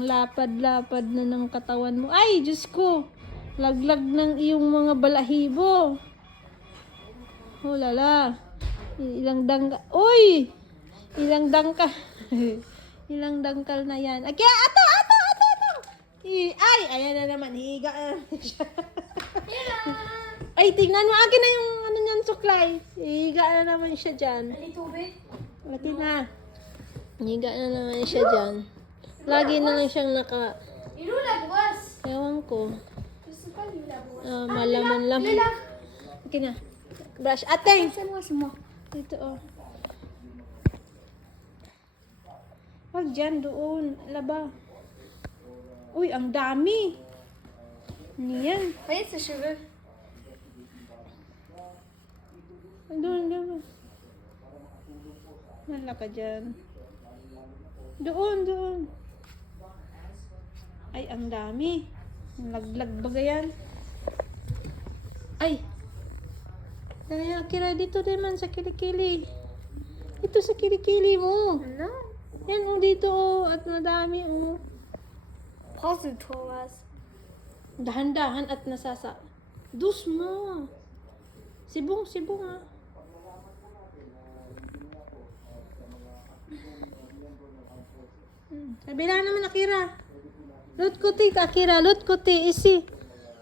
Ang lapad-lapad na ng katawan mo. Ay, Diyos ko! Laglag ng iyong mga balahibo. Oh, lala. Ilang dangkal. Uy! Ilang dangkal. Ilang dangkal na yan. Ay, kaya, ato! Ay, ayan na naman. Higa na naman siya. Ay, tingnan mo. Akin na yung ano niyan, suklay. Higa na naman siya dyan. Lati na. Higa na naman siya dyan. Lagi na lang siyang Ewan ko. Malaman lang. Okay na. Brush. Ateng! Dito, oh. Wag dyan, doon. Laba. Uy, ang dami. Niyan. Regarde ses cheveux. Doon. Wala ka dyan. Doon. Ay, ang dami. Laglag ba yan? Ay. Kaya, Kira, dito naman sa kilikili. Ito sa kilikili mo. Non. Yan, oh, dito, oh. At madami, oh. Prends de Thomas. Dahan-dahan at nasasa. Doucement. Sibong, ah. Kabila naman, Akira. L'autre côté, Akira. L'autre côté. Ici.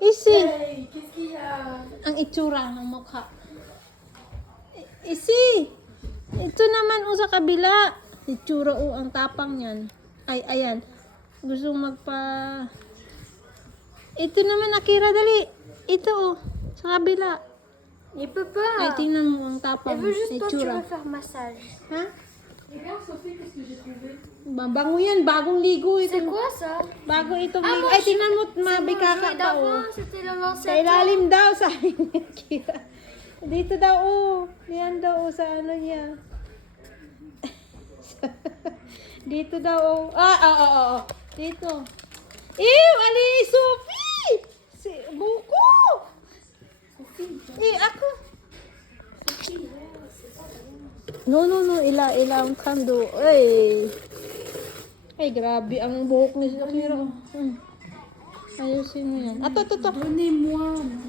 Hey, qu'est-ce qu'il y a? Ang itsura ng mukha. Ici. Ito naman, sa kabila. Itsura, ang tapang niyan. Ay, ayan. Gusto Ito naman, Akira, dali. Ito, sa kabila. Il peut pas. Ay, tingnan mo ang tapang. Elle veut juste toi, tu Itsura. veux faire massage. Ha? Regarde Sophie, qu'est-ce que j'ai trouvé? Bango yan, bagong ligo ito. C'est quoi ça? Bago itong Ah, ligo. bon, Ay, tingnan mo, C'est mon mabikaka jouet pa, oh. d'avant, c'était le Sa l'ancien. ilalim daw, sabi ni Kira. Dito daw, oh. Diyan daw, sa ano niya. Dito daw, oh. Oo. Dito. Ew, ali, Sophie! Si, buko! Ako. No, ila ang kando. Ay, grabe ang buhok ni Kira. Ayusin mo yan. Ato. Donnez-moi.